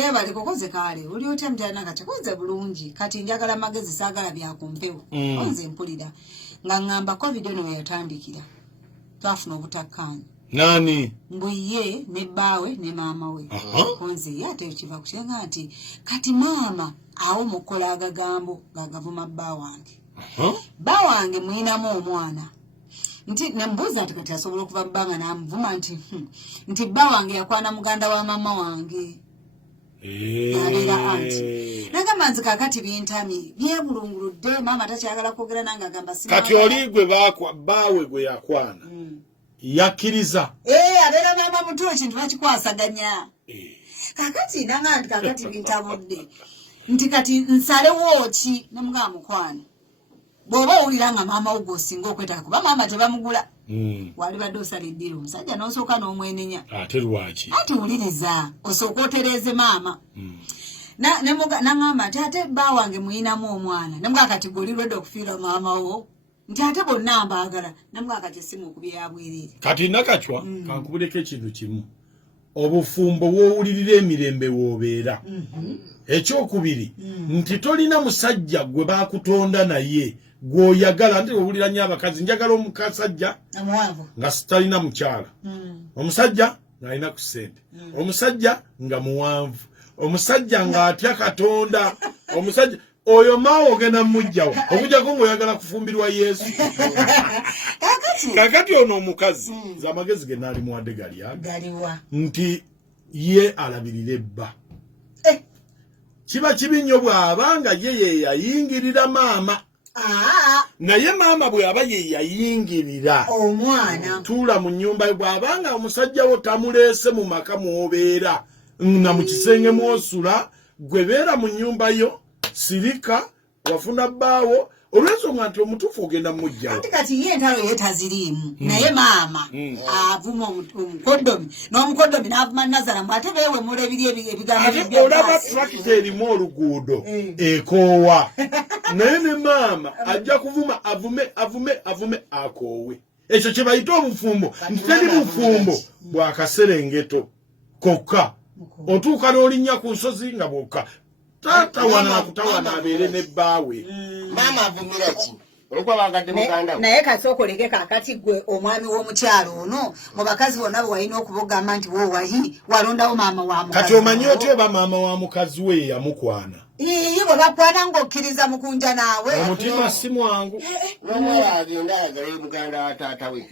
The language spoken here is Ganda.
kyebale kokoze kale oli otya mtana kati koze bulungi kati njagala magezi sagala bya kumpewo onze mpulira nga ngamba covid ono yatandikira twafuna obutakkaanya nani mbuye ne bawe ne maama we konze yate kiva kukyanga nti kati maama awo mukola agagambo gagavuma bawange bawange mwinamu omwana nti nambuza ati kati asobola okuva bbanga namuvuma nti bawange yakwana muganda wa maama wange nagamba nzi kakati bintami byebulunguludde maama takyagala kwogera nange agamba kati oli gwe bawe gwe yakwana yakkiriza abeera maama mutulo kintu bakikwasaganya kakati nanga nti kakati bintabudde nti kati nsalewo ki namugamba mukwana bw'oba owulira nga maama wo gwosinga okwetaka kuba maama tebamugula wali badde osaliddira omusajja n'osooka n'omwenenya ate lwaki ati wuliriza osooka otereeze maama naŋŋamba nti ate bba wange muyinamu omwana namugaa kati gwolirwedde okufiira maama wo nti ate bonna mbaagala namugaa kati essimu okubya yabwereere kati nakacwa kankubuleko ekintu kimu obufumbo woowulirira emirembe woobeera ekyokubiri nti tolina musajja gwe baakutonda naye gwoyagala nti owulira nnyo abakazi njagala omukasajja nga sitalina mukyala omusajja ng'alina ku ssente omusajja nga muwanvu omusajja ng'atya katonda omusajja oyo maawe ogenda mumugjawo okujjako ng'oyagala kufumbirwa yesu kakati ono omukazi z'amagezi ge naali muwadde galiwa nti ye alabirira ebba kiba kibi nnyo bw'abanga ye yayingirira maama naye maama bw'aba ye yayingirira omwana tuula mu nnyumba ye bw'abanga omusajja wo tamuleese mu maka mw'obeera na mu kisenge mw'osula gwe beera mu nnyumba yo sirika wafuna bbaawo olw'ensonga nti omutuufu ogenda mumugjawo ati kati ye entalo yeetaziriimu naye maama avuma omukoddomi n'omukoddomi n'avuma nazalamu ate beewemula ebigambo olaba tulakita erimu oluguudo ekoowa naye ne maama ajja kuvuma avume akoowe ekyo kye bayita obufumbo nti teri bufumbo bwakaserengeto kokka otuuka n'olinnya ku nsozi nga bwokka tawana nakutawana abeere ne bbaawe maama avumira ki olwokuba bagadde muganda we naye kasookoleke kakati gwe omwami w'omukyalo ono mu bakazi bonna bwe walina okubogamba nti wowayi walondawo maama wa mukazi kati omanyi otya oba maama wa mukazi we yamukwana iyi bwe bakwana ng'okkiriza mukunja naawe omutima si mwangu n'omwala agenda ayagala muganda wa taata we